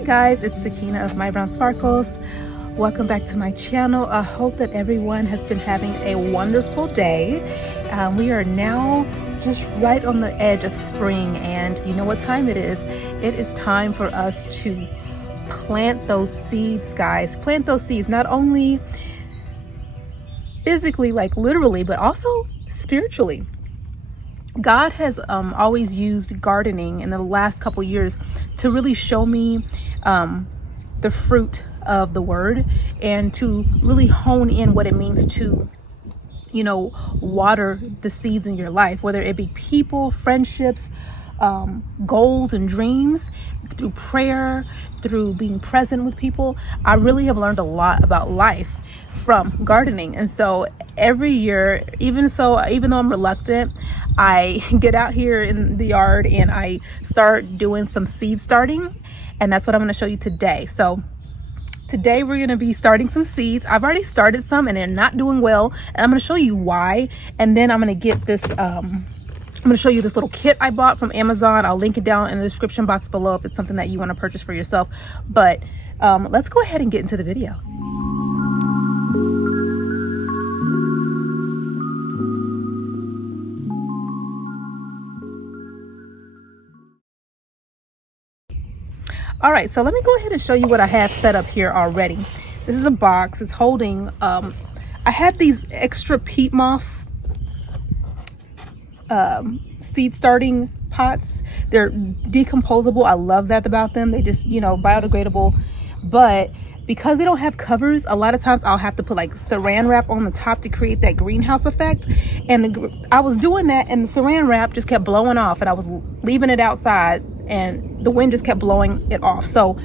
Hey guys, it's Sakina of My Brown Sparkles. Welcome back to my channel. I hope that everyone has been having a wonderful day. We are now just right on the edge of spring, and you know what time it is. It is time for us to plant those seeds, guys. Plant those seeds, not only physically, like literally, but also spiritually. God has always used gardening in the last couple years to really show me the fruit of the word and to really hone in what it means to, water the seeds in your life, whether it be people, friendships, goals and dreams, through prayer, through being present with people. I really have learned a lot about life from gardening. And so every year, even though I'm reluctant, I get out here in the yard and I start doing some seed starting. And that's what I'm going to show you today. So today we're going to be starting some seeds. I've already started some and they're not doing well. And I'm going to show you why. And then I'm going to get this, I'm going to show you this little kit I bought from Amazon. I'll link it down in the description box below if it's something that you want to purchase for yourself. But let's go ahead and get into the video. All right, so let me go ahead and show you what I have set up here already. This is a box. It's holding, I had these extra peat moss seed starting pots. They're decomposable. I love that about them. They just, biodegradable. But because they don't have covers, a lot of times I'll have to put like saran wrap on the top to create that greenhouse effect. And I was doing that and the saran wrap just kept blowing off, and I was leaving it outside and the wind just kept blowing it off. So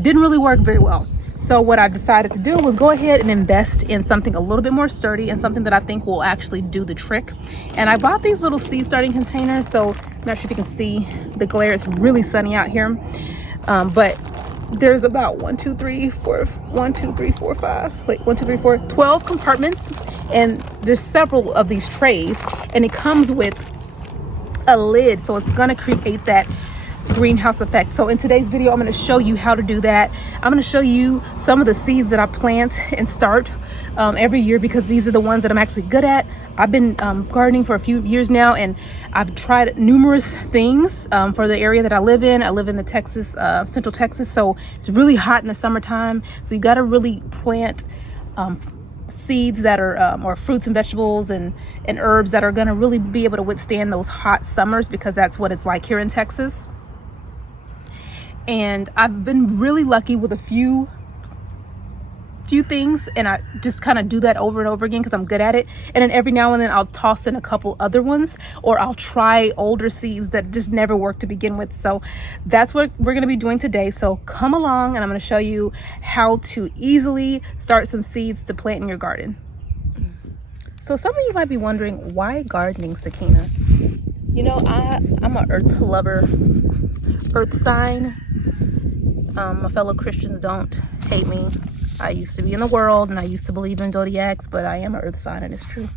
didn't really work very well. So what I decided to do was go ahead and invest in something a little bit more sturdy and something that I think will actually do the trick. And I bought these little seed starting containers. So I'm not sure if you can see the glare. It's really sunny out here. But there's about 12 compartments, and there's several of these trays, and it comes with a lid, so it's going to create that greenhouse effect. So in today's video, I'm going to show you how to do that. I'm going to show you some of the seeds that I plant and start every year, because these are the ones that I'm actually good at. I've been gardening for a few years now, and I've tried numerous things for the area that I live in. I live in the Central Texas, so it's really hot in the summertime. So you got to really plant seeds that are or fruits and vegetables and herbs that are going to really be able to withstand those hot summers, because that's what it's like here in Texas. And I've been really lucky with a few things, and I just kind of do that over and over again because I'm good at it. And then every now and then I'll toss in a couple other ones, or I'll try older seeds that just never worked to begin with. So that's what we're going to be doing today. So come along and I'm going to show you how to easily start some seeds to plant in your garden. So some of you might be wondering, why gardening, Sakina? I'm an earth lover, earth sign. My fellow Christians don't hate me. I used to be in the world and I used to believe in zodiacs, but I am an earth sign, and it's true.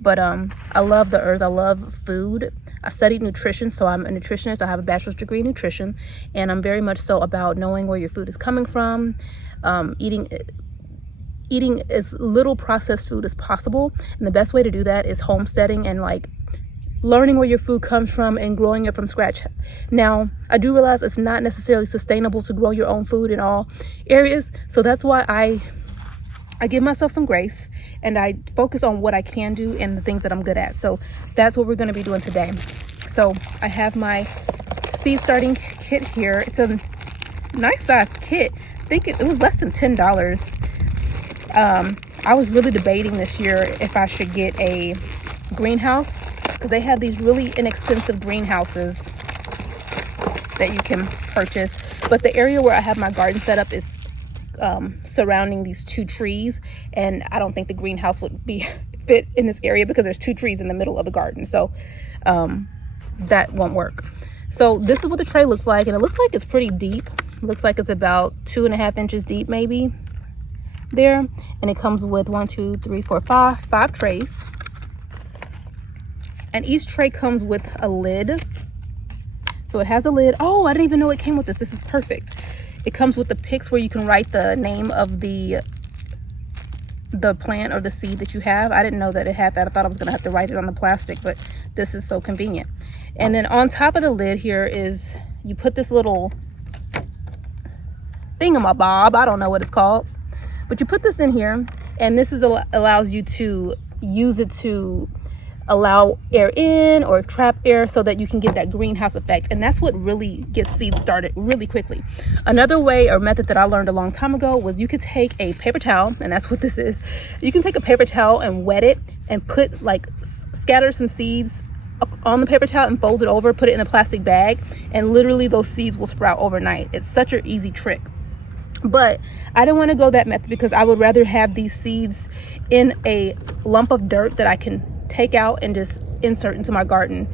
But I love the earth. I love food. I studied nutrition, so I'm a nutritionist. I have a bachelor's degree in nutrition, and I'm very much so about knowing where your food is coming from, eating as little processed food as possible. And the best way to do that is homesteading and learning where your food comes from and growing it from scratch. Now, I do realize it's not necessarily sustainable to grow your own food in all areas. So that's why I give myself some grace and I focus on what I can do and the things that I'm good at. So that's what we're going to be doing today. So I have my seed starting kit here. It's a nice size kit. I think it was less than $10. I was really debating this year if I should get a greenhouse, because they have these really inexpensive greenhouses that you can purchase. But the area where I have my garden set up is surrounding these two trees, and I don't think the greenhouse would be fit in this area because there's two trees in the middle of the garden. So that won't work. So this is what the tray looks like, and it looks like it's pretty deep. It looks like it's about 2.5 inches deep, maybe there. And it comes with 5 trays. And each tray comes with a lid. So it has a lid. Oh, I didn't even know it came with this. This is perfect. It comes with the picks where you can write the name of the plant or the seed that you have. I didn't know that it had that. I thought I was gonna have to write it on the plastic, but this is so convenient. And then on top of the lid here is, you put this little thingamabob, I don't know what it's called, but you put this in here, and this is allows you to use it to allow air in or trap air so that you can get that greenhouse effect. And that's what really gets seeds started really quickly. Another way or method that I learned a long time ago was you could take a paper towel, and that's what this is. You can take a paper towel and wet it and put like scatter some seeds on the paper towel and fold it over, put it in a plastic bag, and literally those seeds will sprout overnight. It's such an easy trick. But I didn't want to go that method because I would rather have these seeds in a lump of dirt that I can take out and just insert into my garden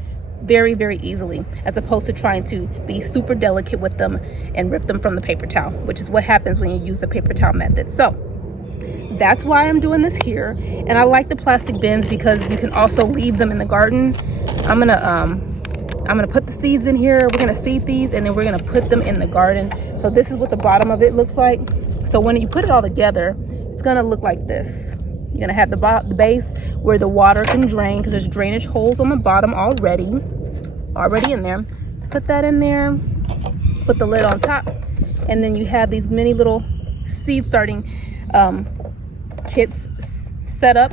very, very easily, as opposed to trying to be super delicate with them and rip them from the paper towel, which is what happens when you use the paper towel method. So that's why I'm doing this here. And I like the plastic bins because you can also leave them in the garden. I'm gonna put the seeds in here. We're gonna seed these, and then we're gonna put them in the garden. So this is what the bottom of it looks like. So when you put it all together, it's gonna look like this. You're gonna have the base where the water can drain, because there's drainage holes on the bottom already in there. Put that in there, put the lid on top, and then you have these mini little seed starting kits set up.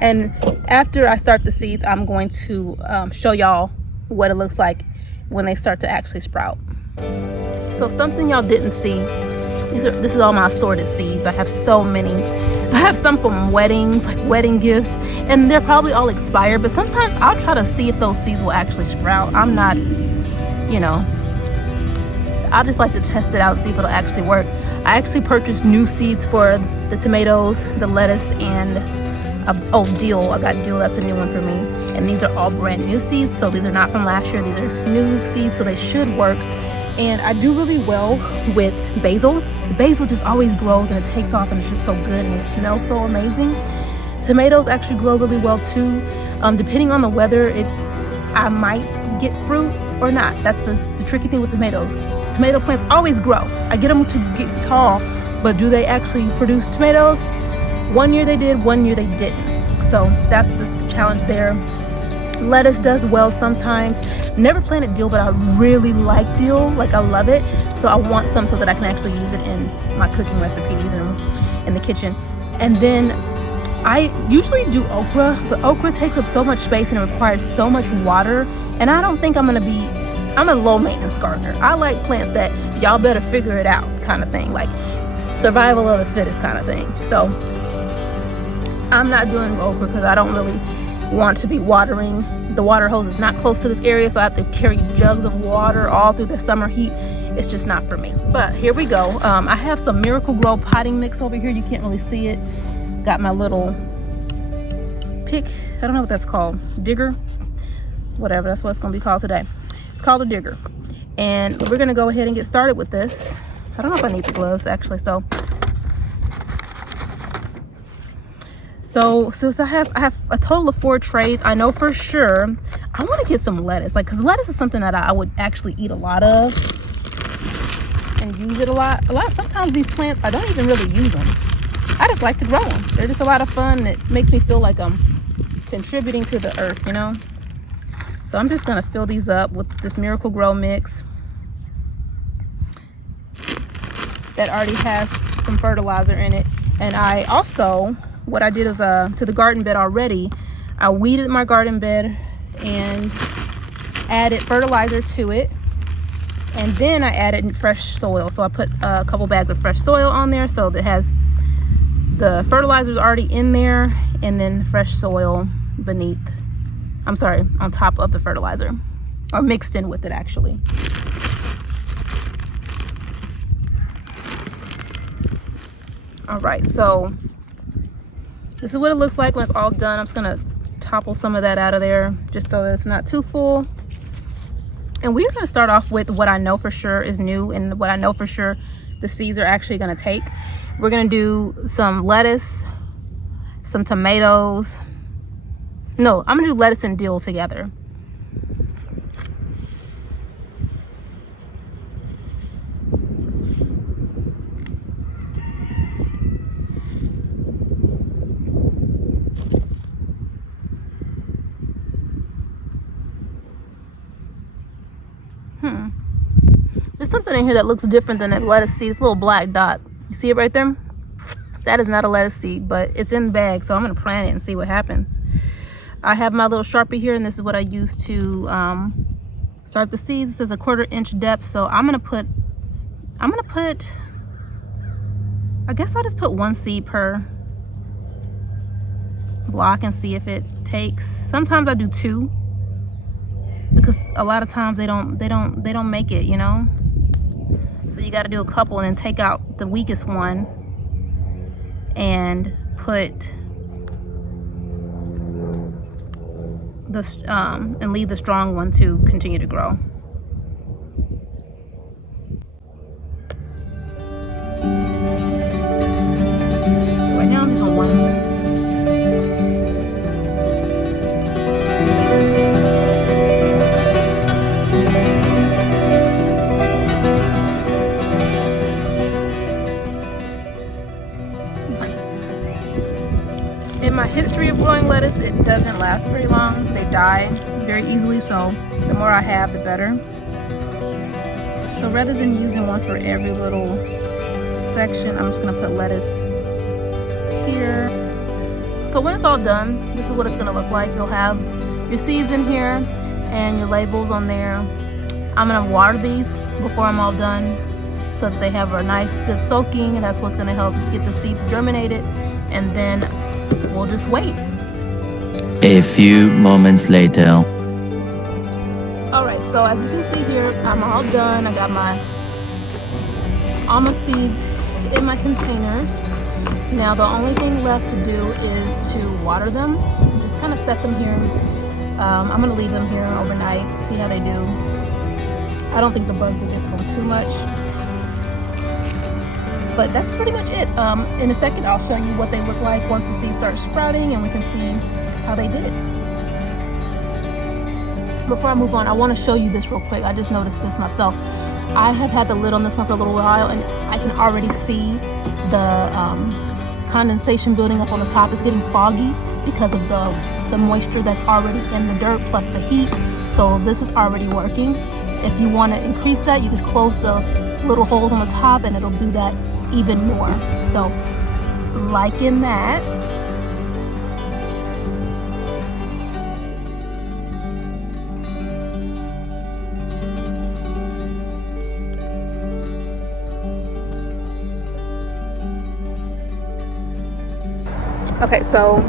And after I start the seeds, I'm going to show y'all what it looks like when they start to actually sprout. So something y'all didn't see, this is all my assorted seeds. I have so many. I have some from weddings, like wedding gifts, and they're probably all expired, but sometimes I'll try to see if those seeds will actually sprout. I'm not, you know, I just like to test it out and see if it'll actually work. I actually purchased new seeds for the tomatoes, the lettuce, and dill. I got dill, that's a new one for me. And these are all brand new seeds, so these are not from last year. These are new seeds, so they should work. And I do really well with basil. The basil just always grows and it takes off, and it's just so good and it smells so amazing. Tomatoes actually grow really well too. Depending on the weather, I might get fruit or not. That's the tricky thing with tomatoes. Tomato plants always grow. I get them to get tall, but do they actually produce tomatoes? One year they did, one year they didn't. So that's the challenge there. Lettuce does well sometimes. Never planted dill, but I really like dill. Like, I love it. So I want some so that I can actually use it in my cooking recipes and in the kitchen. And then I usually do okra, but okra takes up so much space and it requires so much water. And I don't think I'm a low maintenance gardener. I like plants that y'all better figure it out kind of thing, like survival of the fittest kind of thing. So I'm not doing okra because I don't really want to be watering. The water hose is not close to this area, so I have to carry jugs of water all through the summer heat. It's just not for me. But here we go. I have some Miracle-Gro potting mix over here. You can't really see it. Got my little pick. I don't know what that's called. Digger? Whatever, that's what it's gonna be called today. It's called a digger. And we're gonna go ahead and get started with this. I don't know if I need the gloves actually, so since I have a total of 4 trays, I know for sure I want to get some lettuce, like, because lettuce is something that I would actually eat a lot of and use it a lot. Sometimes these plants, I don't even really use them. I just like to grow them. They're just a lot of fun. It makes me feel like I'm contributing to the earth, you know. So I'm just gonna fill these up with this Miracle-Gro mix that already has some fertilizer in it. And I also, what I did is to the garden bed already, I weeded my garden bed and added fertilizer to it, and then I added fresh soil. So I put a couple bags of fresh soil on there, so that has the fertilizer's already in there, and then fresh soil on top of the fertilizer, or mixed in with it actually. All right, so this is what it looks like when it's all done. I'm just gonna topple some of that out of there just so that it's not too full. And we're gonna start off with what I know for sure is new and what I know for sure the seeds are actually gonna take. We're gonna do some lettuce, some tomatoes. No, I'm gonna do lettuce and dill together. There's something in here that looks different than a lettuce seed. It's a little black dot. You see it right there? That is not a lettuce seed, but it's in the bag, so I'm gonna plant it and see what happens. I have my little Sharpie here, and this is what I use to start the seeds. It says a 1/4 inch depth, so I'm gonna put, I guess I'll just put 1 seed per block and see if it takes. Sometimes I do 2 because a lot of times they don't make it, you know. So you got to do a couple and then take out the weakest one and put the and leave the strong one to continue to grow. Right now I'm just on 1. In my history of growing lettuce, it doesn't last very long. They die very easily, so the more I have, the better. So rather than using one for every little section, I'm just gonna put lettuce here. So when it's all done, this is what it's gonna look like. You'll have your seeds in here and your labels on there. I'm gonna water these before I'm all done so that they have a nice good soaking, and that's what's gonna help get the seeds germinated. And then we'll just wait. A few moments later. All right, so as you can see here, I'm all done. I got all my seeds in my containers. Now the only thing left to do is to water them. Just kind of set them here. I'm gonna leave them here overnight, see how they do. I don't think the bugs will get to them too much. But that's pretty much it. In a second, I'll show you what they look like once the seeds start sprouting, and we can see how they did. Before I move on, I want to show you this real quick. I just noticed this myself. I have had the lid on this one for a little while, and I can already see the condensation building up on the top. It's getting foggy because of the moisture that's already in the dirt plus the heat. So this is already working. If you want to increase that, you just close the little holes on the top and it'll do that even more. So liking that. Okay, so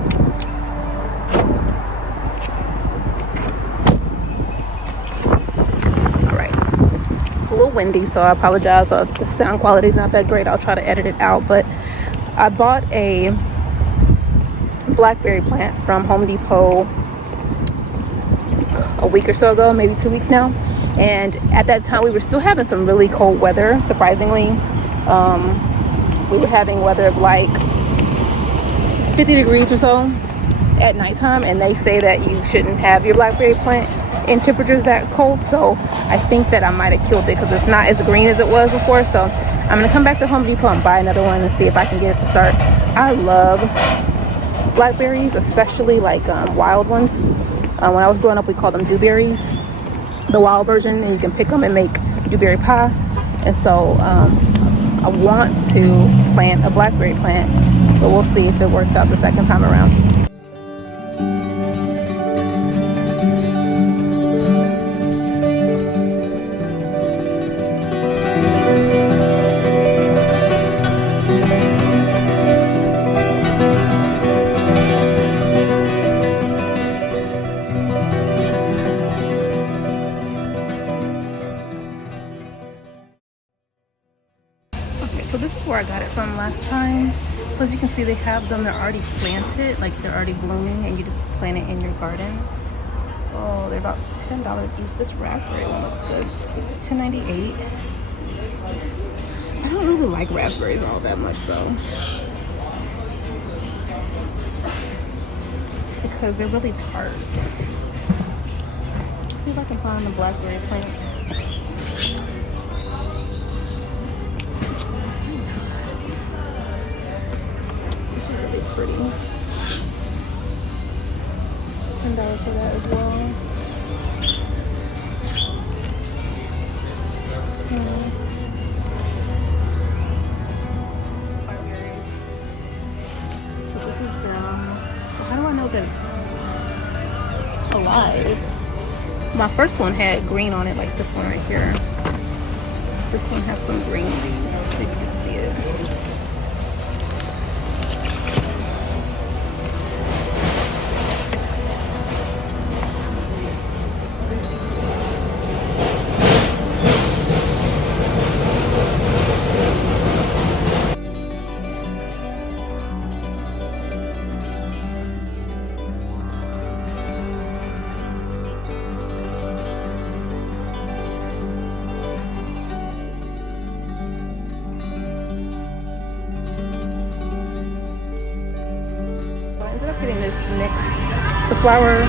a little windy, so I apologize. The sound quality is not that great. I'll try to edit it out. But I bought a blackberry plant from Home Depot a week or so ago, maybe 2 weeks now. And at that time, we were still having some really cold weather. Surprisingly, we were having weather of like 50 degrees or so at nighttime. And they say that you shouldn't have your blackberry plant in temperatures that cold, so I think that I might have killed it because it's not as green as it was before. So I'm gonna come back to Home Depot and buy another one and see if I can get it to start. I love blackberries, especially like wild ones. When I was growing up, we called them dewberries, the wild version, and you can pick them and make dewberry pie. And so I want to plant a blackberry plant, but we'll see if it works out the second time around. So this is where I got it from last time. So as you can see, they have them, they're already planted, like they're already blooming, and you just plant it in your garden. Oh, they're about $10 each. This raspberry one looks good. So it's $10.98. I don't really like raspberries all that much though, because they're really tart. Let's see if I can find the blackberry plants. Pretty. $10 for that as well. My first one had green on it, like this one right here. This one has some green leaves, so you can see it. I ended up getting this mix. The flower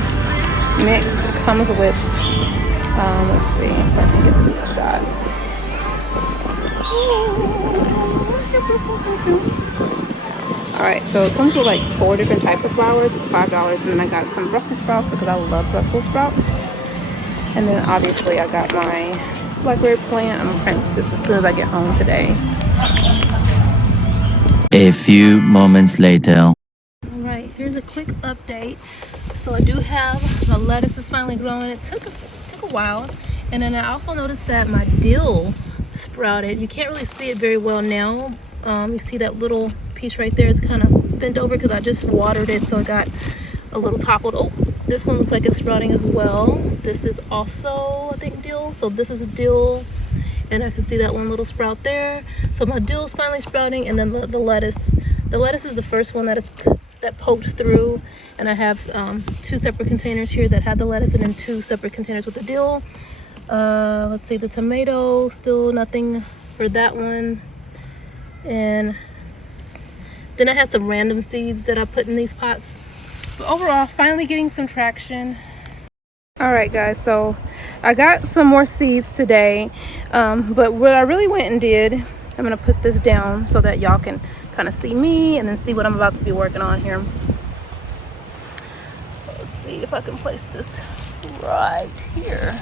mix comes with, let's see if I can get this in a shot. Alright, so it comes with like 4 different types of flowers. It's $5. And then I got some Brussels sprouts because I love Brussels sprouts. And then obviously I got my blackberry plant. I'm gonna plant this as soon as I get home today. A few moments later. Alright, here's a quick update. So I do have the lettuce is finally growing. It took a while. And then I also noticed that my dill sprouted. You can't really see it very well now. You see that little piece right there? It's kind of bent over because I just watered it, so it got a little toppled. Oh, this one looks like it's sprouting as well. This is also, I think, dill. So this is a dill, and I can see that one little sprout there. So my dill is finally sprouting, and then the lettuce. The lettuce is the first one that poked through, and I have 2 separate containers here that had the lettuce, and then 2 separate containers with the dill. Let's see, the tomato, still nothing for that one. And then I had some random seeds that I put in these pots. But overall, finally getting some traction. Alright guys, so I got some more seeds today. But what I really went and did, I'm going to put this down so that y'all can kind of see me and then see what I'm about to be working on here. Let's see if I can place this right here.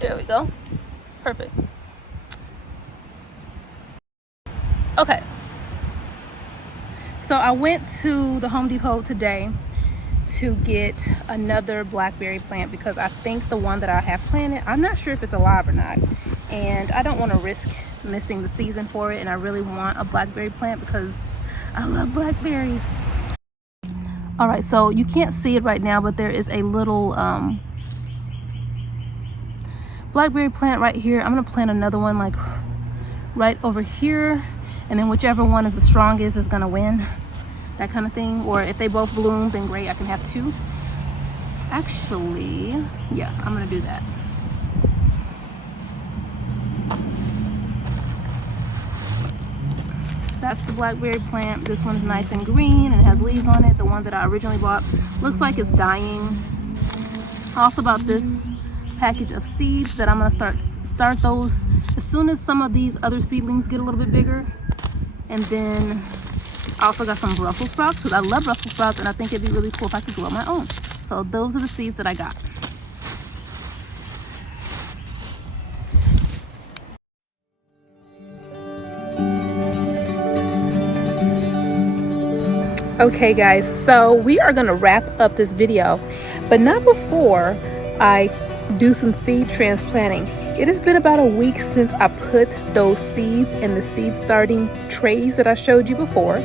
There we go. Perfect. Okay. So I went to the Home Depot today to get another blackberry plant because I think the one that I have planted, I'm not sure if it's alive or not. And I don't want to risk missing the season for it. And I really want a blackberry plant because I love blackberries. All right, so you can't see it right now, but there is a little blackberry plant right here. I'm gonna plant another one like right over here, and then whichever one is the strongest is gonna win, that kind of thing. Or if they both bloom, then great, I can have 2. Actually, yeah, I'm gonna do that. That's the blackberry plant. This one's nice and green and it has leaves on it. The one that I originally bought looks like it's dying. I also bought this package of seeds that I'm gonna start those as soon as some of these other seedlings get a little bit bigger. And then I also got some Brussels sprouts because I love Brussels sprouts and I think it'd be really cool if I could grow my own. So those are the seeds that I got. Okay guys, so we are gonna wrap up this video, but not before I do some seed transplanting. It has been about a week since I put those seeds in the seed starting trays that I showed you before,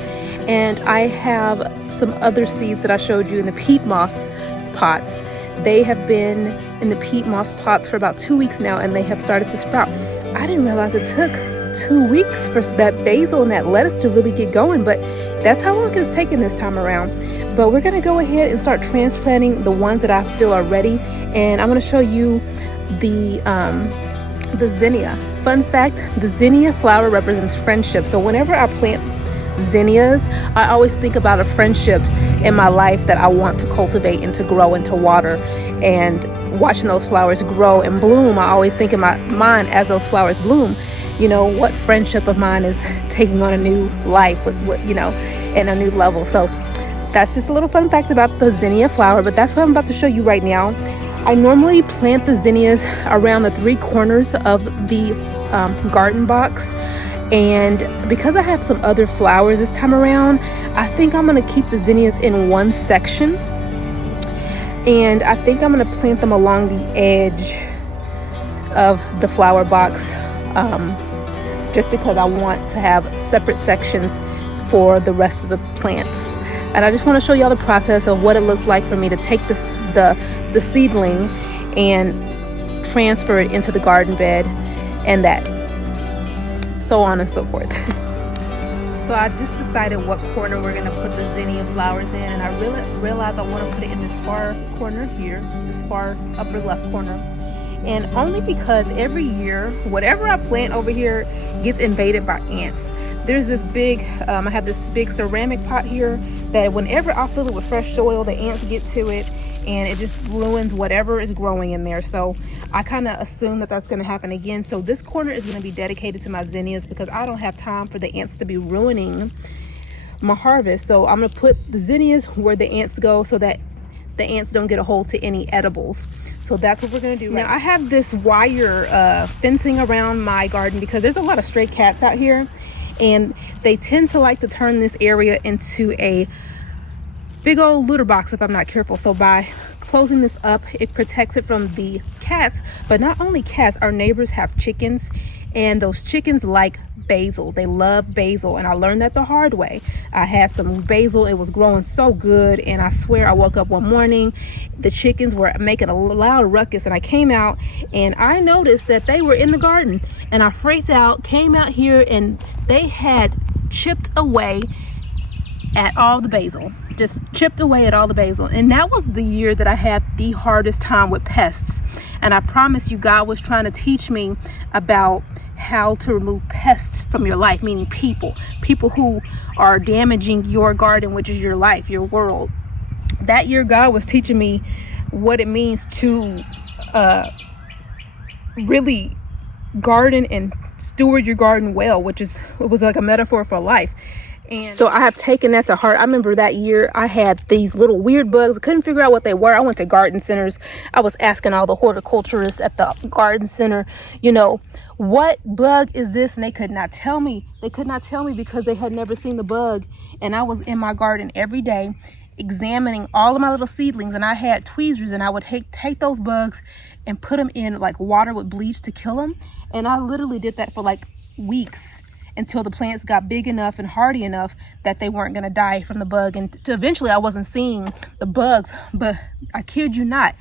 and I have some other seeds that I showed you in the peat moss pots. They have been in the peat moss pots for about 2 weeks now, and they have started to sprout. I didn't realize it took 2 weeks for that basil and that lettuce to really get going, but that's how long it's taken this time around. But we're gonna go ahead and start transplanting the ones that I feel are ready, and I'm gonna show you the zinnia. Fun fact, the zinnia flower represents friendship. So whenever I plant zinnias, I always think about a friendship in my life that I want to cultivate and to grow and to water. And watching those flowers grow and bloom, I always think in my mind as those flowers bloom, you know, what friendship of mine is taking on a new life with what, you know, and a new level. So that's just a little fun fact about the zinnia flower, but that's what I'm about to show you right now. I normally plant the zinnias around the 3 corners of the garden box, and because I have some other flowers this time around, I think I'm gonna keep the zinnias in one section And I think I'm gonna plant them along the edge of the flower box, just because I want to have separate sections for the rest of the plants. And I just want to show y'all the process of what it looks like for me to take the seedling and transfer it into the garden bed, and that so on and so forth. So I just decided what corner we're gonna put the zinnia flowers in, and I really realized I want to put it in this far corner here, this far upper left corner. And only because every year, whatever I plant over here gets invaded by ants. There's this big, I have this big ceramic pot here that whenever I fill it with fresh soil, the ants get to it and it just ruins whatever is growing in there. So I kind of assume that that's going to happen again. So this corner is going to be dedicated to my zinnias because I don't have time for the ants to be ruining my harvest. So I'm going to put the zinnias where the ants go so that the ants don't get a hold to any edibles. So that's what we're gonna do. Now I have this wire fencing around my garden because there's a lot of stray cats out here, and they tend to like to turn this area into a big old litter box if I'm not careful. So by closing this up, it protects it from the cats. But not only cats, our neighbors have chickens, and those chickens like basil. They love basil, and I learned that the hard way. I had some basil, it was growing so good, and I swear I woke up one morning, the chickens were making a loud ruckus, and I came out and I noticed that they were in the garden, and I freaked out, came out here, and they had chipped away at all the basil, just chipped away at all the basil. And that was the year that I had the hardest time with pests. And I promise you, God was trying to teach me about how to remove pests from your life, meaning people who are damaging your garden, which is your life, your world. That year God was teaching me what it means to really garden and steward your garden well, it was like a metaphor for life. And so I have taken that to heart. I remember that year I had these little weird bugs. I couldn't figure out what they were. I went to garden centers. I was asking all the horticulturists at the garden center, what bug is this? And they could not tell me. They could not tell me because they had never seen the bug. And I was in my garden every day examining all of my little seedlings, and I had tweezers, and I would take those bugs and put them in like water with bleach to kill them. And I literally did that for like weeks, until the plants got big enough and hardy enough that they weren't going to die from the bug. And eventually I wasn't seeing the bugs, but I kid you not,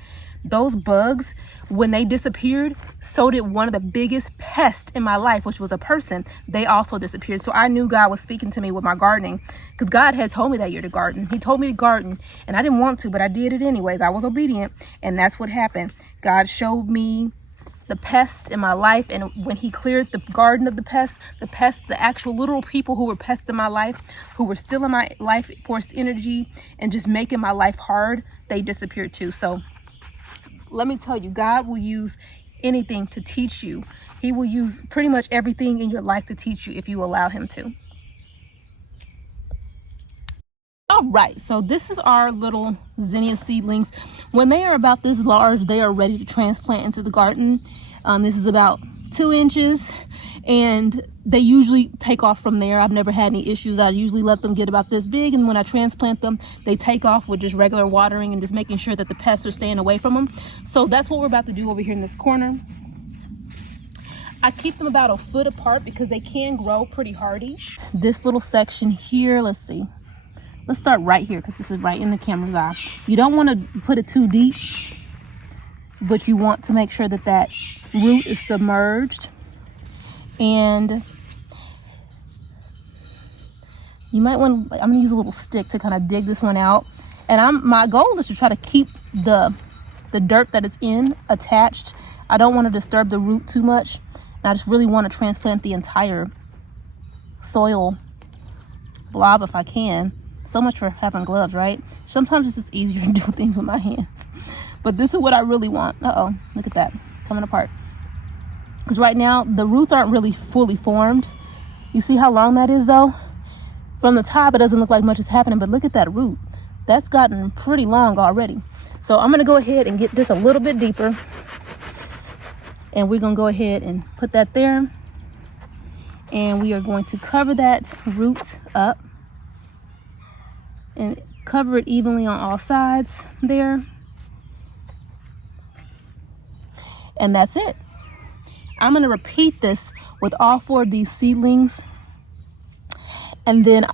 those bugs, when they disappeared, so did one of the biggest pests in my life, which was a person. They also disappeared. So I knew God was speaking to me with my gardening, because God had told me that year to garden. He told me to garden, and I didn't want to, but I did it anyways. I was obedient, and that's what happened. God showed me the pests in my life, and when he cleared the garden of the pests, the actual literal people who were pests in my life, who were still in my life force energy and just making my life hard, they disappeared too. So let me tell you, God will use anything to teach you. He will use pretty much everything in your life to teach you if you allow him to. All right, so this is our little zinnia seedlings. When they are about this large, they are ready to transplant into the garden. This is about 2 inches, and they usually take off from there. I've never had any issues. I usually let them get about this big, and when I transplant them, they take off with just regular watering and just making sure that the pests are staying away from them. So that's what we're about to do over here in this corner. I keep them about a foot apart because they can grow pretty hardy. This little section here, let's see. Let's start right here because this is right in the camera's eye. You don't want to put it too deep, but you want to make sure that that root is submerged. And you might want, I'm gonna use a little stick to kind of dig this one out. And my goal is to try to keep the dirt that it's in attached. I don't want to disturb the root too much. And I just really want to transplant the entire soil blob if I can. So much for having gloves, right? Sometimes it's just easier to do things with my hands. But this is what I really want. Uh-oh, look at that, coming apart. Because right now, the roots aren't really fully formed. You see how long that is though? From the top, it doesn't look like much is happening, but look at that root. That's gotten pretty long already. So I'm gonna go ahead and get this a little bit deeper. And we're gonna go ahead and put that there. And we are going to cover that root up and cover it evenly on all sides there. And that's it. I'm going to repeat this with all 4 of these seedlings. And then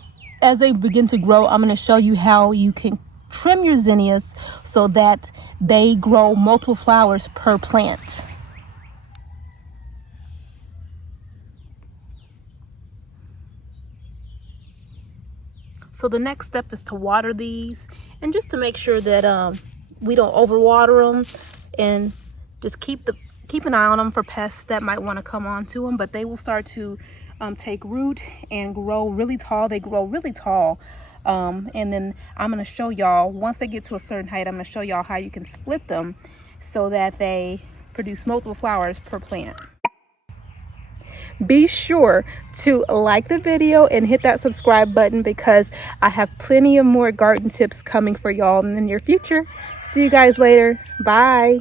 as they begin to grow, I'm going to show you how you can trim your zinnias so that they grow multiple flowers per plant. So the next step is to water these, and just to make sure that we don't overwater them, and just keep an eye on them for pests that might want to come onto them. But they will start to take root and grow really tall. They grow really tall, and then I'm going to show y'all, once they get to a certain height, I'm going to show y'all how you can split them so that they produce multiple flowers per plant. Be sure to like the video and hit that subscribe button, because I have plenty of more garden tips coming for y'all in the near future. See you guys later. Bye.